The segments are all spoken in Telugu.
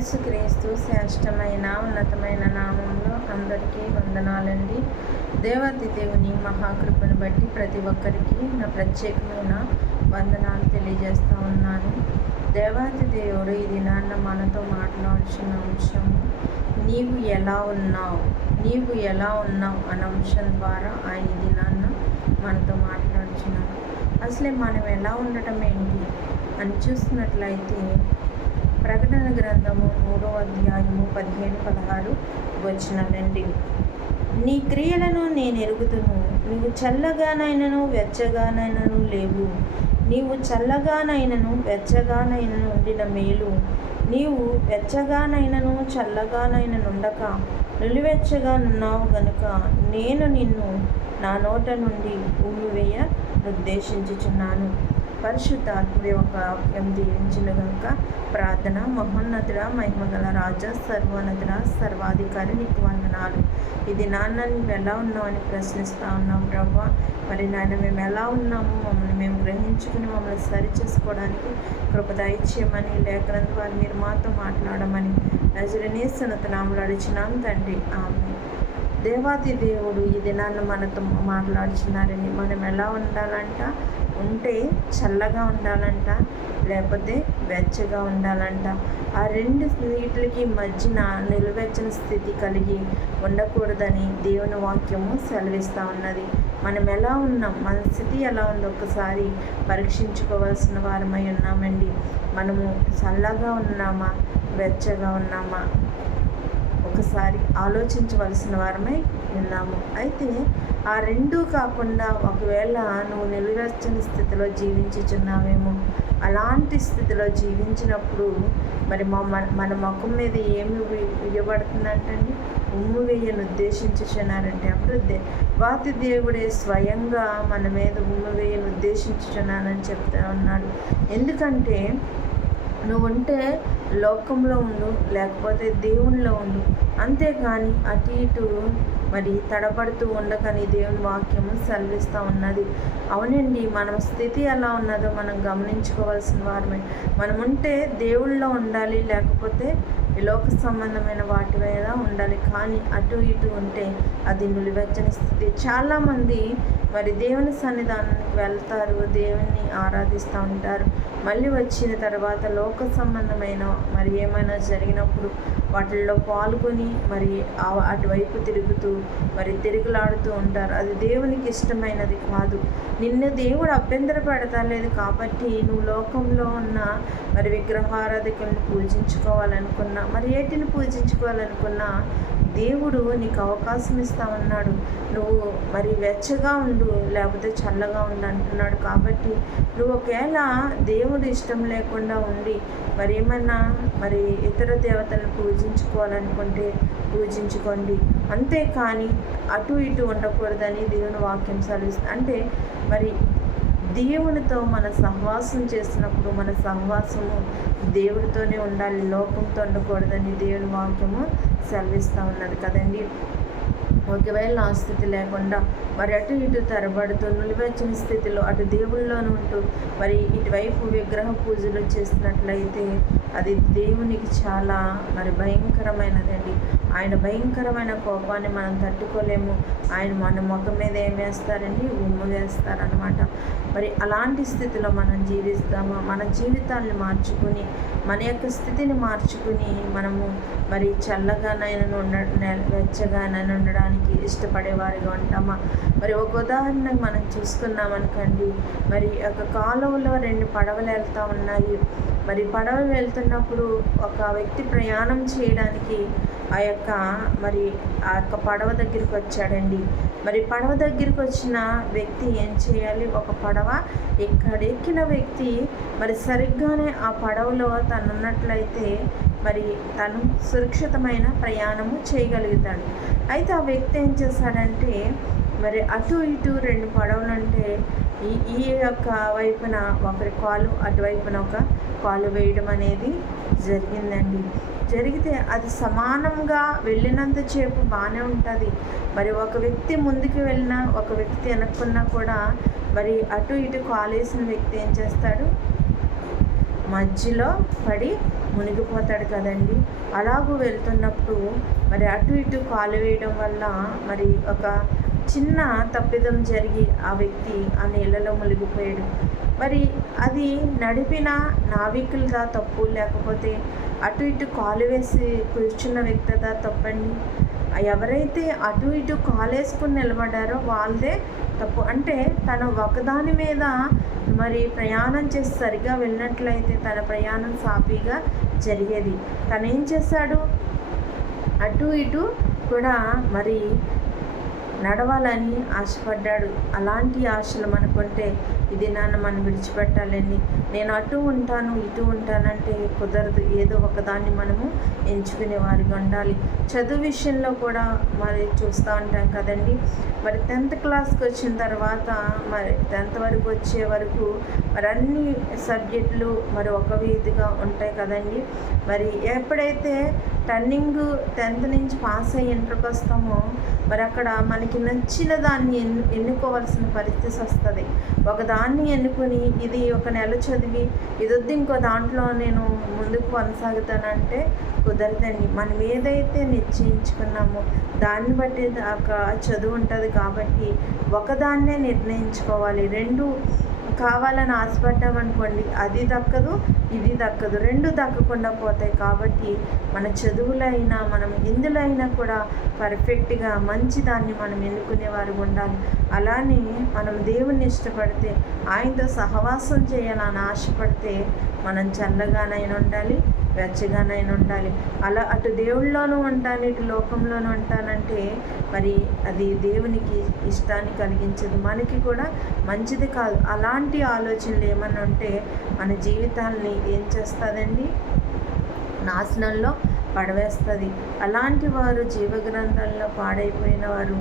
యేసుక్రీస్తు శ్రేష్టమైన ఉన్నతమైన నామంలో అందరికీ వందనాలండి. దేవాతి దేవుని మహాకృపను బట్టి ప్రతి ఒక్కరికి నా ప్రత్యేకమైన వందనాలు తెలియజేస్తూ ఉన్నాను. దేవాతి దేవుడు ఈ దినాన్న మనతో మాట్లాడాల్సిన అంశము నీవు ఎలా ఉన్నావు అన్న అంశం ద్వారా ఆయన ఈ దినాన్న మనతో మాట్లాడుచున్నారు. అసలే మనం ఎలా ఉండటం ఏంటి అని చూసినట్లయితే ప్రకటన గ్రంథము 3వ అధ్యాయము 15-16 వచనాలండి. నీ క్రియలను నేను ఎరుగుదును, నీవు చల్లగానైనను వెచ్చగానైనను లేవు. నీవు చల్లగానైనను వెచ్చగానైనను ఉండిన మేలు. నీవు వెచ్చగానైనను చల్లగానైననుండక నిలువెచ్చగా నున్నావు గనుక నేను నిన్ను నా నోట నుండి ఉమ్మివేయ నిర్దేశించుచున్నాను. పరిశుద్ధాత్ముడి ఒక వాక్యం దీవించిన గనుక ప్రార్థన. మహోన్నతుడా, మహిమగల రాజా, సర్వోన్నతుడా, సర్వాధికారి నీకు వందనాలు. ఇది నాన్న నువ్వు ఎలా ఉన్నావు అని ప్రశ్నిస్తూ ఉన్నావు ప్రభా. మరి నాయన మేము ఎలా ఉన్నాము మమ్మల్ని మేము గ్రహించుకుని మమ్మల్ని సరి చేసుకోవడానికి కృప దయచేయమని లేఖనం ద్వారా మీరు మాతో మాట్లాడమని నజరేయునేసు నామములో అడుగుచున్నాం తండ్రి, ఆమేన్. దేవాతి దేవుడు ఈ దినాన్ని మనతో మాట్లాడుచున్నారని మనం ఎలా ఉండాలంట? ఉంటే చల్లగా ఉండాలంట, లేకపోతే వెచ్చగా ఉండాలంట. ఆ రెండు వీటికి మధ్యన నిలువెచ్చని స్థితి కలిగి ఉండకూడదని దేవుని వాక్యము సెలవిస్తూ ఉన్నది. మనం ఎలా ఉన్నాం, మన స్థితి ఎలా ఉందో ఒకసారి పరీక్షించుకోవాల్సిన వారమై ఉన్నామండి. మనము చల్లగా ఉన్నామా, వెచ్చగా ఉన్నామా ఒకసారి ఆలోచించవలసిన వారమై ఉన్నాము. అయితే ఆ రెండూ కాకుండా ఒకవేళ నువ్వు నిలువెచ్చని స్థితిలో జీవించుచున్నావేమో, అలాంటి స్థితిలో జీవించినప్పుడు మరి మన ముఖం మీద ఏమి వేయబడుతుందంటండి? ఉమ్ము వేయను ఉద్దేశించుచున్నారంటే అప్పుడు వాతి దేవుడే స్వయంగా మన మీద ఉమ్ము వేయను ఉద్దేశించుచున్నానని చెప్తా ఉన్నాడు. ఎందుకంటే నువ్వు ఉంటే లోకంలో ఉండు, లేకపోతే దేవునిలో ఉండు, అంతేగాని అటు ఇటు మరి తడబడుతూ ఉండకని దేవుని వాక్యము సెలవిస్తూ ఉన్నది. అవునండి, మన స్థితి ఎలా ఉన్నదో మనం గమనించుకోవాల్సిన వారమే. మనం ఉంటే దేవుళ్ళలో ఉండాలి, లేకపోతే ఈ లోక సంబంధమైన వాటి మీద ఉండాలి. కానీ అటు ఇటు ఉంటే అది నిలువెచ్చని స్థితి. చాలామంది మరి దేవుని సన్నిధానానికి వెళ్తారు, దేవుణ్ణి ఆరాధిస్తూ ఉంటారు. మళ్ళీ వచ్చిన తర్వాత లోక సంబంధమైన మరి ఏమైనా జరిగినప్పుడు వాటిల్లో పాల్గొని మరి అటువైపు తిరుగుతూ మరి తిరుగులాడుతూ ఉంటారు. అది దేవునికి ఇష్టమైనది కాదు. నిన్ను దేవుడు అభ్యంతరపడతలేదు కాబట్టి నువ్వు లోకంలో ఉన్న మరి విగ్రహారాధికులను పూజించుకోవాలనుకున్నా, మరి ఏటిని పూజించుకోవాలనుకున్నా దేవుడు నీకు అవకాశం ఇస్తా ఉన్నాడు. నువ్వు మరి వెచ్చగా ఉండు, లేకపోతే చల్లగా ఉండు అంటున్నాడు. కాబట్టి నువ్వు ఒకవేళ దేవుడు ఇష్టం లేకుండా ఉండి మరి ఏమన్నా మరి ఇతర దేవతలను పూజించుకోవాలనుకుంటే పూజించుకోండి, అంతేకాని అటు ఇటు ఉండకూడదని దేవుని వాక్యం సెలవిస్తుంది. అంటే మరి దేవునితో మన సహవాసం చేసినప్పుడు మన సహవాసము దేవుడితోనే ఉండాలి, లోకంతో ఉండకూడదని దేవుని వాక్యము సెలవిస్తూ ఉన్నది కదండి. ఒకవేళ ఆ స్థితి లేకుండా మరి అటు ఇటు తరబడుతూ నిలువెచ్చని స్థితిలో అటు దేవుళ్ళలోనూ ఉంటూ మరి ఇటువైపు విగ్రహ పూజలు చేసినట్లయితే అది దేవునికి చాలా మరి భయంకరమైనదండి. ఆయన భయంకరమైన కోపాన్ని మనం తట్టుకోలేము. ఆయన మన ముఖం మీద ఏం వేస్తారండి? ఉమ్ము వేస్తారనమాట. మరి అలాంటి స్థితిలో మనం జీవిస్తామా? మన జీవితాన్ని మార్చుకుని మన యొక్క స్థితిని మార్చుకుని మనము మరి చల్లగానైనా వెచ్చగానైనా ఉండడానికి ఇష్టపడేవారిగా ఉంటామా? మరి ఒక ఉదాహరణ మనం చూసుకున్నామనుకోండి, మరి ఒక కాలువలో 2 పడవలు వెళ్తూ ఉన్నాయి. మరి పడవలు వెళ్తున్నప్పుడు ఒక వ్యక్తి ప్రయాణం చేయడానికి ఆ యొక్క పడవ దగ్గరికి వచ్చాడండి. మరి పడవ దగ్గరికి వచ్చిన వ్యక్తి ఏం చేయాలి? ఒక పడవ ఎక్కిన వ్యక్తి మరి సరిగ్గానే ఆ పడవలో తను ఉన్నట్లయితే మరి తను సురక్షితమైన ప్రయాణము చేయగలుగుతాడు. అయితే ఆ వ్యక్తి ఏం చేశాడంటే మరి అటు ఇటు 2 పడవలు అంటే ఈ యొక్క వైపున ఒకరి కాలు, అటువైపున ఒక కాలు వేయడం అనేది జరిగిందండి. జరిగితే అది సమానంగా వెళ్ళినంతసేపు బాగానే ఉంటుంది. మరి ఒక వ్యక్తి ముందుకు వెళ్ళినా ఒక వ్యక్తి వెనక్కున్నా కూడా మరి అటు ఇటు కాలేసిన వ్యక్తి ఏం చేస్తాడు? మధ్యలో పడి మునిగిపోతాడు కదండి. అలాగూ వెళ్తున్నప్పుడు మరి అటు ఇటు కాలు వేయడం వల్ల మరి ఒక చిన్న తప్పిదం జరిగి ఆ వ్యక్తి ఆ నీళ్ళలో మునిగిపోయాడు. మరి అది నడిపిన నావికులదా తప్పు, లేకపోతే అటు ఇటు కాలు వేసి కూర్చున్న వ్యక్తిదా తప్పండి? ఎవరైతే అటు ఇటు కాలేసుకుని నిలబడ్డారో వాళ్ళదే తప్పు. అంటే తను ఒకదాని మీద మరి ప్రయాణం చేసి సరిగా వెళ్ళినట్లయితే తన ప్రయాణం సాఫీగా జరిగేది. తను ఏం చేశాడు? అటు ఇటు కూడా మరి నడవాలని ఆశపడ్డాడు. అలాంటి ఆశలు మనకుంటే ఇది మనం విడిచిపెట్టాలండి. నేను అటు ఉంటాను ఇటు ఉంటానంటే కుదరదు. ఏదో ఒకదాన్ని మనము ఎంచుకునే వారిగా ఉండాలి. చదువు విషయంలో కూడా మరి చూస్తూ ఉంటాం కదండి. మరి 10th క్లాస్కి వచ్చిన తర్వాత మరి 10th వరకు వచ్చే వరకు మరి అన్ని సబ్జెక్టులు మరి ఒక విధిగా ఉంటాయి కదండి. మరి ఎప్పుడైతే టర్నింగ్ 10th నుంచి పాస్ అయ్యి ఇంటర్కి వస్తామో మరి అక్కడ మనకి నచ్చిన దాన్ని ఎన్నుకోవాల్సిన పరిస్థితి వస్తుంది. ఒకదాన్ని ఎన్నుకొని ఇది ఒక నెల చదివి ఇదొద్దు ఇంకో దాంట్లో నేను ముందుకు కొనసాగుతానంటే కుదరదండి. మనం ఏదైతే నిశ్చయించుకున్నామో దాన్ని బట్టి చదువు ఉంటుంది కాబట్టి ఒకదాన్నే నిర్ణయించుకోవాలి. రెండు కావాలని ఆశపడ్డామనుకోండి అది దక్కదు ఇది దక్కదు, రెండు దక్కకుండా పోతాయి. కాబట్టి మన చదువులైనా మనం ఎందులో అయినా కూడా పర్ఫెక్ట్గా మంచిదాన్ని మనం ఎన్నుకునేవారు ఉండాలి. అలానే మనం దేవుణ్ణి ఇష్టపడితే ఆయనతో సహవాసం చేయాలని ఆశపడితే మనం చల్లగానైనా ఉండాలి, వెచ్చగానైనా ఉండాలి. అలా అటు దేవుళ్ళలోనూ ఉంటాను ఇటు లోకంలోనూ ఉంటానంటే మరి అది దేవునికి ఇష్టాన్ని కలిగించదు, మనకి కూడా మంచిది కాదు. అలాంటి ఆలోచనలు ఏమన్నా ఉంటే మన జీవితాల్ని ఏం చేస్తుందండి? నాశనంలో పడవేస్తుంది. అలాంటి వారు జీవగ్రంథంలో పాడైపోయిన వారు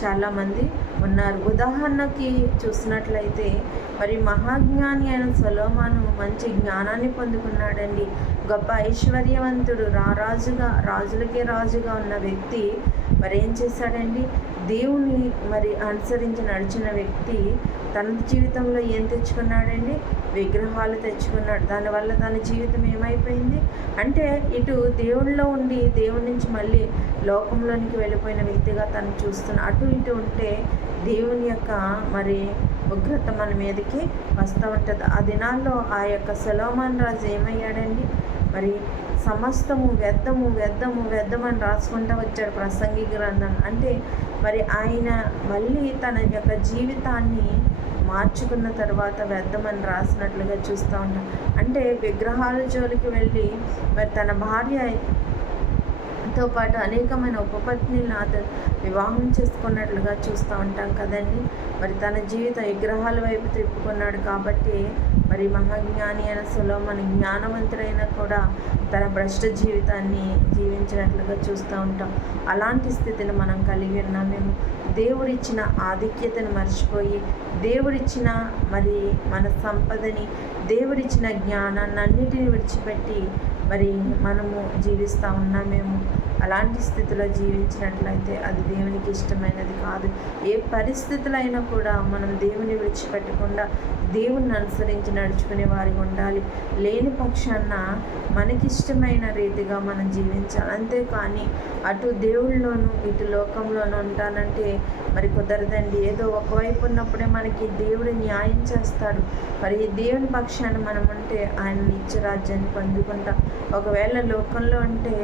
చాలామంది ఉన్నారు. ఉదాహరణకి చూసినట్లయితే మరి మహాజ్ఞాని అయిన సొలొమోను మంచి జ్ఞానాన్ని పొందుకున్నాడండి. గొప్ప ఐశ్వర్యవంతుడు, రాజులకే రాజుగా ఉన్న వ్యక్తి మరి ఏం చేశాడండి? దేవుని మరి అనుసరించి నడిచిన వ్యక్తి తన జీవితంలో ఏం తెచ్చుకున్నాడండి? విగ్రహాలు తెచ్చుకున్నాడు. దానివల్ల తన జీవితం ఏమైపోయింది అంటే ఇటు దేవుళ్ళలో ఉండి దేవుడి నుంచి మళ్ళీ లోకంలోనికి వెళ్ళిపోయిన వ్యక్తిగా తను చూస్తున్న. అటు ఇటు ఉంటే దేవుని యొక్క మరి ఉగ్రత మన మీదకి వస్తూ ఉంటుంది. ఆ దినాల్లో ఆ యొక్క సొలొమోను రాజు ఏమయ్యాడండి? మరి సమస్తము వ్యర్థమని రాసుకుంటూ వచ్చాడు ప్రసంగి గ్రంథం. అంటే మరి ఆయన మళ్ళీ తన యొక్క జీవితాన్ని మార్చుకున్న తర్వాత వ్యర్థమని రాసినట్లుగా చూస్తూ ఉంటాం. అంటే విగ్రహాల జోలికి వెళ్ళి మరి తన భార్యతో పాటు అనేకమైన ఉపపత్నిని అతను వివాహం చేసుకున్నట్లుగా చూస్తూ ఉంటాం కదండి. మరి తన జీవితం విగ్రహాల వైపు తిప్పుకున్నాడు కాబట్టి మరి మహాజ్ఞాని అయిన సొలొమోను జ్ఞానవంతుడైనా కూడా తన భ్రష్ట జీవితాన్ని జీవించినట్లుగా చూస్తూ ఉంటాం. అలాంటి స్థితిని మనం కలిగి ఉన్నాం. మేము దేవుడిచ్చిన ఆధిక్యతను మర్చిపోయి దేవుడిచ్చిన మరి మన సంపదని దేవుడిచ్చిన జ్ఞానాన్ని అన్నిటిని విడిచిపెట్టి మరి మనము జీవిస్తూ ఉన్నాం. మేము అలాంటి స్థితిలో జీవించినట్లయితే అది దేవునికి ఇష్టమైనది కాదు. ఏ పరిస్థితులు అయినా కూడా మనం దేవుని విడిచిపెట్టకుండా దేవుణ్ణి అనుసరించి నడుచుకునే వారికి ఉండాలి. లేని పక్షాన మనకిష్టమైన రీతిగా మనం జీవించాలి. అంతేకాని అటు దేవుళ్ళలోనూ ఇటు లోకంలోనూ ఉంటానంటే మరి కుదరదండి. ఏదో ఒకవైపు ఉన్నప్పుడే మనకి దేవుడు న్యాయం చేస్తాడు. మరి దేవుని పక్షాన మనం ఉంటే ఆయన నిత్యరాజ్యాన్ని పొందుకుంటాం. ఒకవేళ లోకంలో ఉంటే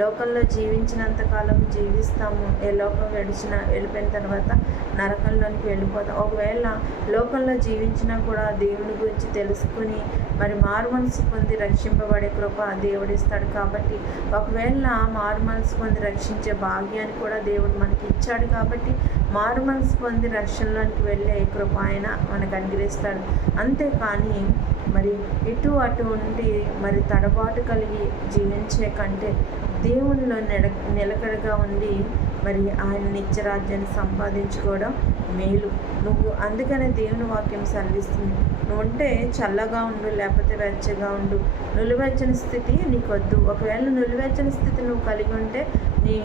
లోకంలో జీవించినంతకాలం జీవిస్తాము. ఏ లోకం వెళ్ళిపోయిన తర్వాత నరకంలోనికి వెళ్ళిపోతాం. ఒకవేళ లోకంలో జీవించినా కూడా దేవుని గురించి తెలుసుకుని మరి మారుమనసు పొంది రక్షింపబడే కృప దేవుడిస్తాడు. కాబట్టి ఒకవేళ మారుమనసు పొంది రక్షించే భాగ్యాన్ని కూడా దేవుడు మనకి ఇచ్చాడు. కాబట్టి మారుమనసు పొంది రక్షణలోనికి వెళ్ళే కృప ఆయన మనకు అనుగ్రహిస్తాడు. అంతేకాని మరి ఇటు అటు ఉండి మరి తడబాటు కలిగి జీవించే కంటే దేవునిలో నిలకడగా ఉండి మరి ఆయన నిత్యరాజ్యాన్ని సంపాదించుకోవడం మేలు. నువ్వు అందుకనే దేవుని వాక్యం సెలవిస్తుంది, నువ్వు ఉంటే చల్లగా ఉండు లేకపోతే వెచ్చగా ఉండు. నులివెచ్చని స్థితి నీకు వద్దు. ఒకవేళ నులివెచ్చని స్థితి నువ్వు కలిగి ఉంటే నీ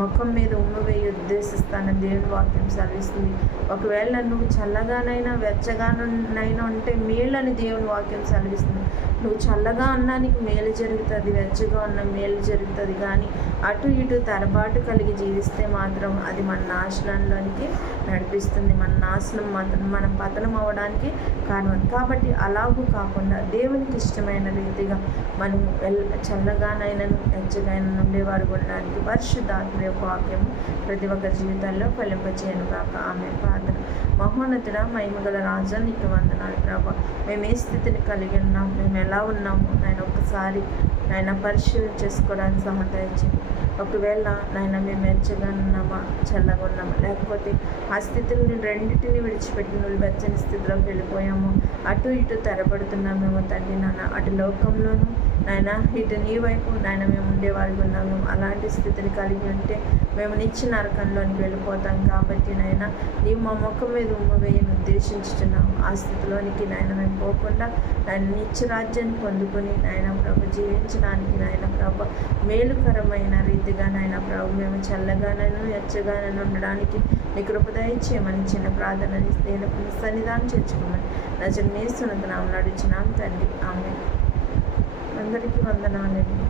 ముఖం మీద ఉమ్మివేయి ఉద్దేశిస్తానని దేవుని వాక్యం సెలవిస్తుంది. ఒకవేళ నువ్వు చల్లగానైనా వెచ్చగానైనా ఉంటే మేలని దేవుని వాక్యం సెలవిస్తుంది. నువ్వు చల్లగా ఉన్నా నీకు మేలు జరుగుతుంది, వెచ్చగా ఉన్న మేలు జరుగుతుంది. కానీ అటు ఇటు తరబాటు కలిగి జీవిస్తే మాత్రం అది మన నాశనంలోనికి నడిపిస్తుంది, మన నాశనం మన పతనం అవ్వడానికి కారణం. కాబట్టి అలాగూ కాకుండా దేవునికి ఇష్టమైన రీతిగా మనం చల్లగానైనా వెచ్చగానైనా ఉండేవారు ఉండడానికి పరిశుద్ధాత్మ యొక్క వాక్యము ప్రతి ఒక్కరి జీవితాల్లో ఫలింపచేయను గాక. ఆమె ప్రార్థన. మహోన్నతుడ, మహిమగల రాజా, నీకు వందనాలు ప్రభా. మేము ఏ స్థితిని కలిగి ఉన్నాం, మేము ఎలా ఉన్నాము నాయన ఒక్కసారి నాయన పరిశీలన చేసుకోవడానికి సహాయం. ఒకవేళ నాయన మేము వెచ్చగా ఉన్నామా, చల్లగా ఉన్నామా, లేకపోతే ఆ స్థితిని రెండింటిని విడిచిపెట్టి నువ్వు వెచ్చని స్థితిలోకి వెళ్ళిపోయాము, అటు ఇటు తెరబడుతున్నామేమో తండ్రి నాన్న. అటు లోకంలోనూ నాయన ఇటు నీ వైపు నాయన మేము ఉండేవారికి ఉన్నాము. అలాంటి స్థితిని కలిగి ఉంటే మేము నిత్య నరకంలోనికి వెళ్ళిపోతాం. కాబట్టి నాయన నీ మా ముఖం మీద ఉమ్మవేయని ఉద్దేశించుతున్నాము. ఆ స్థితిలోనికి నాయన మేము పోకుండా నాయన నిత్య రాజ్యాన్ని పొందుకొని నాయన ప్రభు జీవించడానికి నాయన ప్రభు మేలుకరమైన రీతిగా నాయన ప్రభు మేము చల్లగానైనా వెచ్చగానైనా ఉండడానికి నీ కృప దయచేయమని చిన్న ప్రార్థన సన్నిధానం చేర్చుకోమని నా జన్మేస్తున్నంత నామం నడుచున్నాం తండ్రి. ఆమె. అందరికీ వందనాలండి.